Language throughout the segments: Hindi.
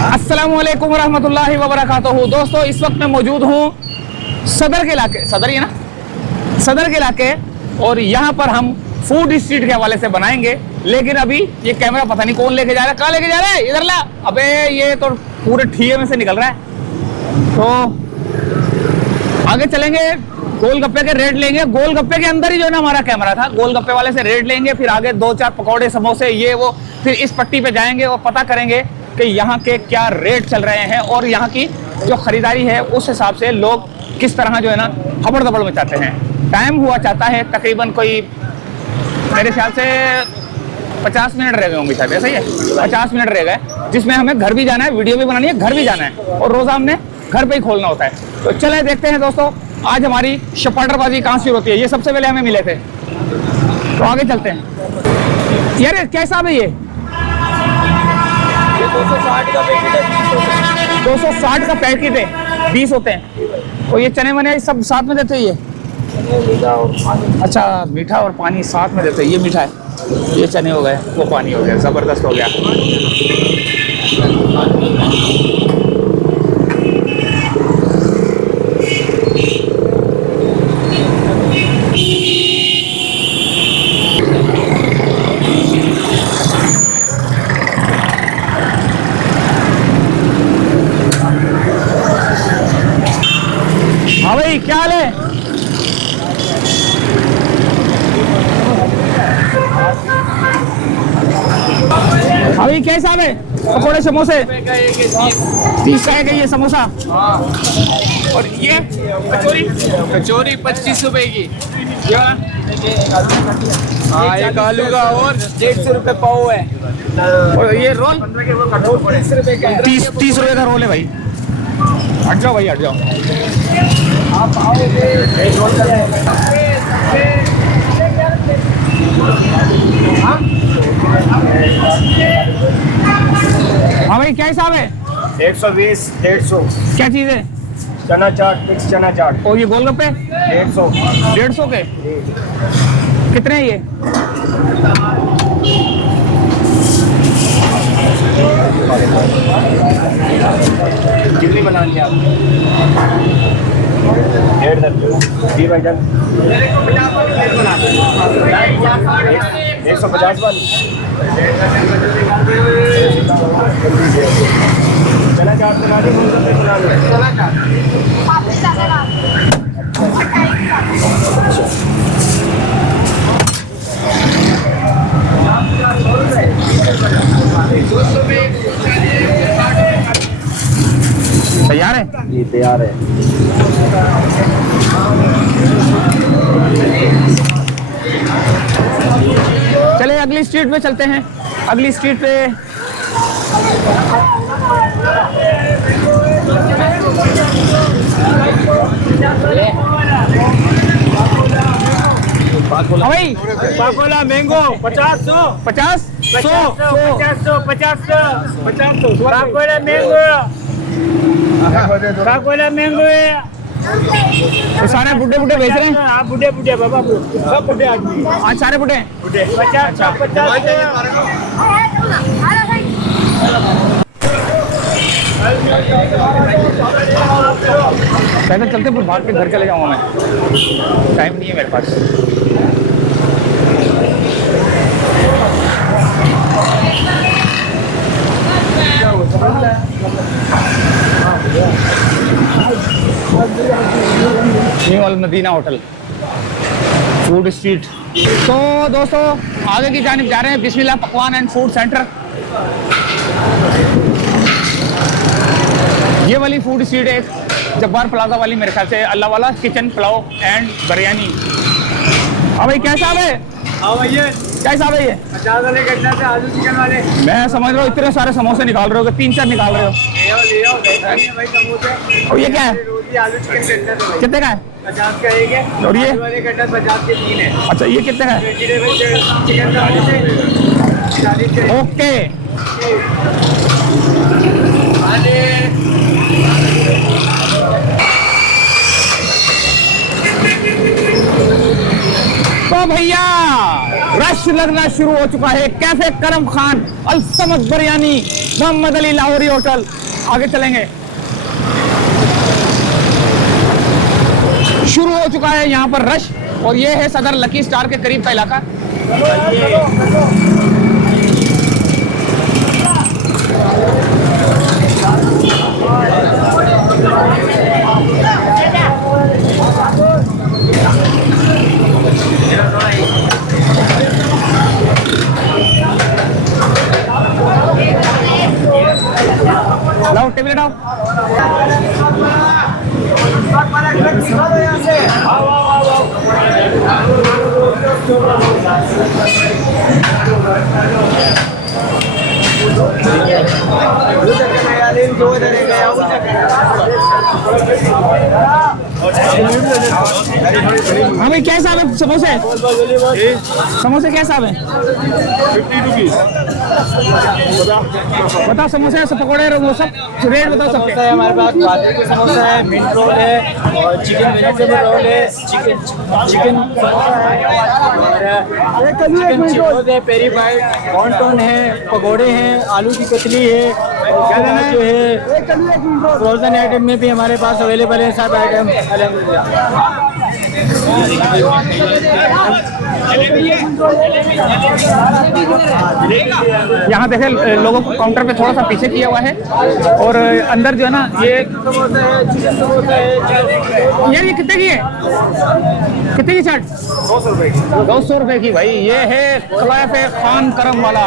अस्सलामुअलैकुम रहमतुल्लाहि व बरकातहू। दोस्तों, इस वक्त मैं मौजूद हूँ सदर के इलाके, सदर ही है ना, सदर के इलाके। और यहाँ पर हम फूड स्ट्रीट के हवाले से बनाएंगे। लेकिन अभी ये कैमरा पता नहीं कौन लेके जा रहा है, कहाँ लेके जा रहा है, इधर ला। अबे ये तो पूरे ठिये में से निकल रहा है। तो आगे चलेंगे, गोलगप्पे के रेट लेंगे। गोलगप्पे के अंदर ही जो है ना हमारा कैमरा था, गोलगप्पे वाले से रेट लेंगे। फिर आगे 2-4 पकौड़े, समोसे, ये वो। फिर इस पट्टी पे जाएंगे और पता करेंगे कि यहाँ के क्या रेट चल रहे हैं और यहाँ की जो खरीदारी है उस हिसाब से लोग किस तरह जो है ना हबड़ दबड़ मचाते हैं। टाइम हुआ चाहता है तकरीबन कोई मेरे ख्याल से 50 मिनट रह गए होंगे शायद, ऐसा ही है, 50 मिनट रह गए, जिसमें हमें घर भी जाना है, वीडियो भी बनानी है, घर भी जाना है और रोज़ा हमने घर पे ही खोलना होता है। तो चले देखते हैं दोस्तों, आज हमारी शपाटरबाजी कहाँ शुरू होती है। ये सबसे पहले हमें मिले थे, तो आगे चलते हैं। यार क्या हिसाब है ये? 260 का पैकेट है, 260 का पैकेट है, 20 होते हैं। और ये चने वने सब साथ में देते हैं ये? मीठा और पानी। अच्छा, मीठा और पानी साथ में देते हैं। ये मीठा है, ये चने हो गए, वो पानी हो गया, ज़बरदस्त हो गया। हाँ भाई, क्या हाल है? अभी क्या हिसाब है? पकौड़े समोसे 30 का है ये समोसा। और ये कचौरी? कचौरी 25 रुपए की। हाँ, एक आलू का और 150 रुपए पाव है। और ये रोल 30 रुपए का है। 30 रुपए का रोल है भाई। हट जाओ भाई, हट जाओ। आप आओगे हाँ भाई, क्या हिसाब है? 120, 150 क्या चीज़ है? चना चाट, मिक्स चना चाट और ये गोलगप्पे 150। 150 के कितने हैं ये? कितनी बनानी है आप? 1.5 दर्जन। जी भाई जान, 150 वाली चना चाट बना दी। चना चाट तैयार है? जी तैयार है। चले अगली स्ट्रीट पे चलते हैं। अगली स्ट्रीट पे भाई, पाकोला मैंगो 50 100 50 100 पाकोला मैंगो है। तो सारे बुड्ढे बुड्ढे बेच रहे हैं। आप बुढ़े बुढ़े बाबा, सब बुढ़े आदमी। आज सारे बुड्ढे 50 पैदल चलते फिर भाग के घर चले जाऊंगा मैं, टाइम नहीं है मेरे पास। न्यू अल मदीना होटल, फूड स्ट्रीट। तो दोस्तों, आगे की जानिब जा रहे हैं। बिस्मिल्लाह पकवान एंड फूड सेंटर। ये वाली फूड स्ट्रीट है जब्बार प्लाजा वाली, मेरे ख्याल से अल्लाह वाला किचन पुलाव एंड बिरयानी। हाँ भाई, क्या हिसाब है? हाँ भैया, क्या हिसाब है ये? 50 वाले कटना से आलू चिकन वाले। मैं समझ रहा हूँ इतने सारे समोसे निकाल रहे हो, 3-4 निकाल रहे हो। ले आओ भाई समोसे। और ये क्या है? रोटी आलू चिकन कटना से भाई कितने का है? 50 का एक है। और ये? आलू वाले कटना 50 के 3 है। अच्छा, ये कितने का है? वेजिटेबल चिकन का 40 के। ओके। तो भैया रश लगना शुरू हो चुका है। कैफे करम खान अल समद बिरयानी मोहम्मद अली लाहौरी होटल। आगे चलेंगे। शुरू हो चुका है यहाँ पर रश, और ये है सदर लकी स्टार के करीब का इलाका। लाओ टेबल लाओ। हाँ भाई, क्या हिसाब है समोसे? समोसे क्या हिसाब है? 50 रुपीज। बताओ समोसे पकौड़े वो सब रेट बताओ सबके। है हमारे पास गाजर के समोसा है, मिंट रोल है और चिकन वेजिटेबल रोल है, चिकन चिकन चिकोज है, पेरी बाइट, वॉन्टन है, पकोड़े हैं, आलू की कतली है, जो है फ्रोजन आइटम में भी हमारे पास अवेलेबल है सब आइटम अल्हम्दुलिल्लाह। यहाँ देखे लोगों को काउंटर पे थोड़ा सा पीछे किया हुआ है, और अंदर जो है ना ये यार ये कितने की है? कितने की चाट? 200 रुपए की भाई। ये है खलाफे खान करम वाला।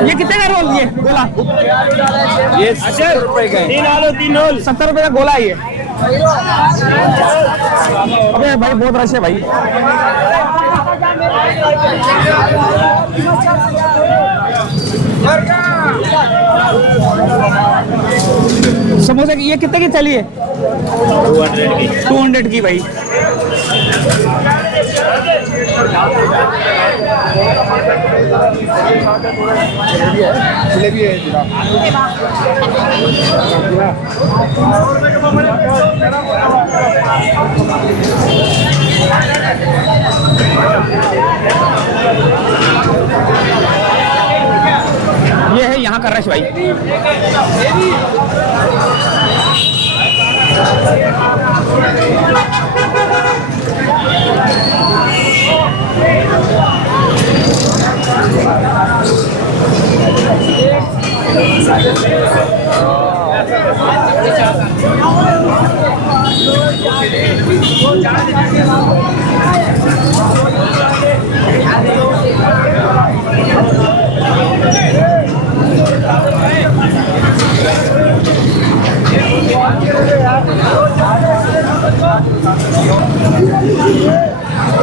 ये कितने का रोल? ये गोला ये 70 रुपए का है। 3 आलू 3 रोल। 70 रुपए का गोला है ये। अबे भाई बहुत रश है भाई। समोसे की ये कितने की चली है? 200 की भाई। जलेबी है ये है यहाँ का रश भाई।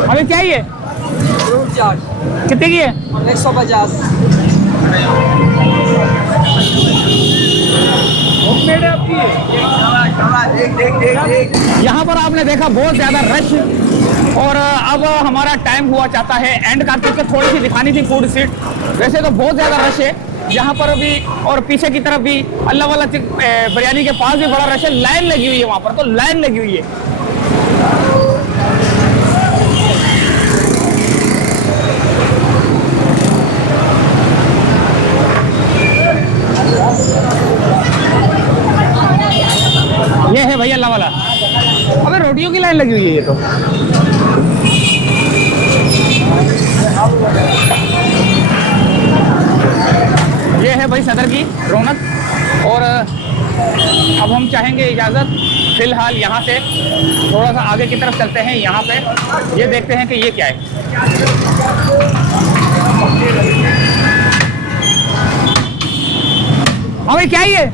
हमें चाहिए कितने की है? 150। यहाँ पर आपने देखा बहुत ज्यादा रश, और अब हमारा टाइम हुआ चाहता है एंड का, क्योंकि थोड़ी सी दिखानी थी फूड स्ट्रीट। वैसे तो बहुत ज्यादा रश है यहाँ पर भी, और पीछे की तरफ भी अल्लाह वाला बिरयानी के पास भी बड़ा रश है। लाइन लगी हुई है वहाँ पर, तो लाइन लगी हुई है। ये है भैया अल्लाह वाला। अबे रोटियों की लाइन लगी हुई है ये तो। ये है भाई सदर की रौनक। और अब हम चाहेंगे इजाज़त फिलहाल यहाँ से थोड़ा सा आगे की तरफ चलते हैं। यहाँ पे ये देखते हैं कि ये क्या है। हाँ भाई क्या है ये?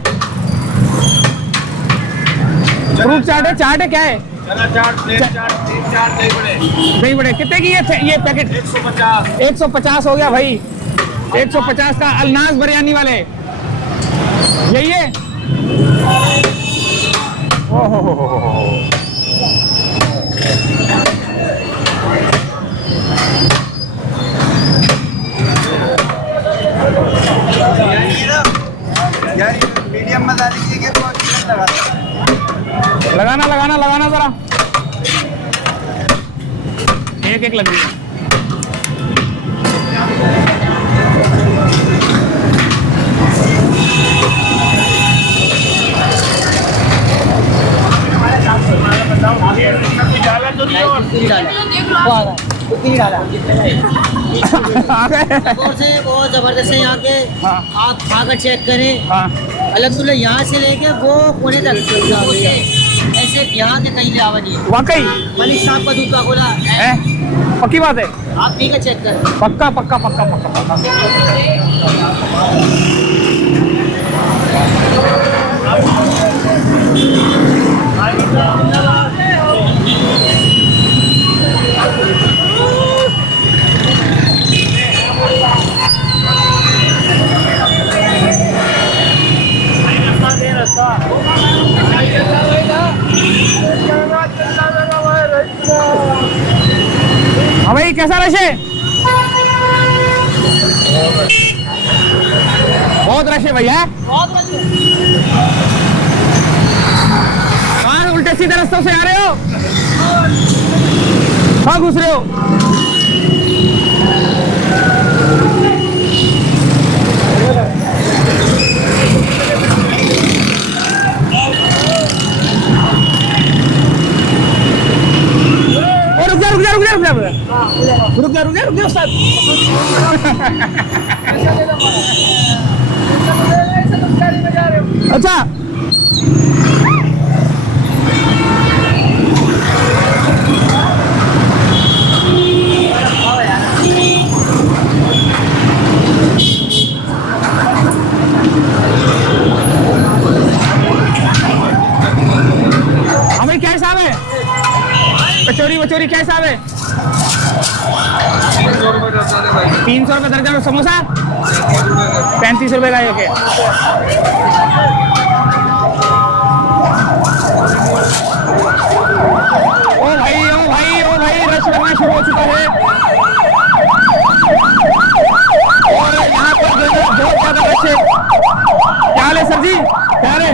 फ्रूट चाट है, चाट है, क्या है? चना चाट, प्लेट चाट, तीन चाट, दही बड़े। दही बड़े कितने की ये पैकेट? 150। 150 हो गया भाई। 150 का अलनाज बिरयानी वाले यही है। ओहो यार मीडियम में डाल दीजिए कि लगाना जरा, एक एक लग रही है। बहुत जबरदस्त है यहाँ के। हाँ। आप खाकर चेक करें। हाँ अलहमदुलिल्लाह यहाँ से लेके वो कोने तक ऐसे यहाँ के कहीं जावा नहीं। वाकई मलिक साहब का दूध का खोला है। है, पक्की बात है। आप पी कर चेक करें। पक्का पक्का पक्का पक्का पक्का। हाँ भाई कैसा रश है? बहुत रश है भैया। कहाँ उल्टे सीधे रास्तों से आ रहे हो? कहाँ घुस रहे हो? रुक जा उस्ताद। अच्छा हमें क्या हिसाब है? कचौरी क्या हिसाब है? 300 रुपये दर्जन। और समोसा 35 रुपये का एक है। ओ भाई रश लगना शुरू हो चुका है। और यहाँ पर बहुत ज्यादा रश है। क्या हाल है सर जी? क्या हाल है?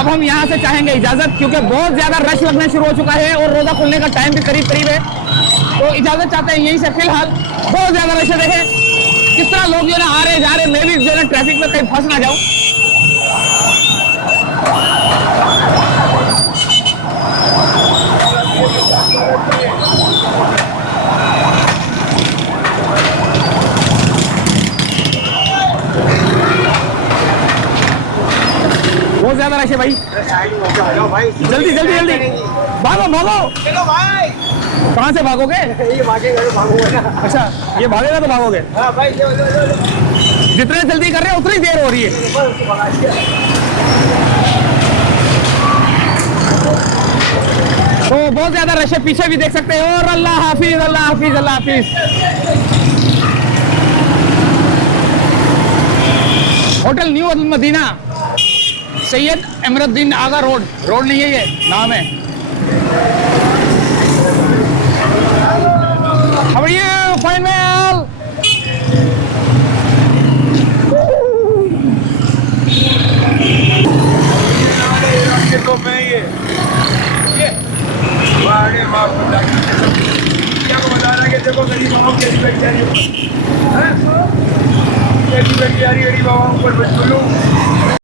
अब हम यहाँ से चाहेंगे इजाजत, क्योंकि बहुत ज्यादा रश लगना शुरू हो चुका है और रोजा खुलने का टाइम भी करीब है। तो इजाजत चाहते हैं यहीं से। फिलहाल बहुत ज्यादा रश है। देखें किस तरह लोग जो ना आ रहे जा रहे। मैं भी जो है ट्रैफिक में कहीं फंस ना जाऊं। बहुत ज्यादा रश है भाई। जल्दी भागो। चलो भाई। कहाँ से भागोगे? ये भागेगा तो भागूंगा ना। अच्छा ये भागेगा तो भागोगे। हाँ भाई लो। जितने जल्दी कर रहे हो उतनी देर हो रही है। तो बहुत ज्यादा रश है, पीछे भी देख सकते हो। और अल्लाह हाफिज। होटल न्यू अल मदीना, सैयद इमरुद्दीन आगा रोड नहीं है, ये नाम है। How are you? Fine man. तो मैं ये आगे माफ क्या को बता रहा है कि देखो गरीब लोगों के लिए तेरी बेटी आ रही है बाबा ऊपर बिल्कुल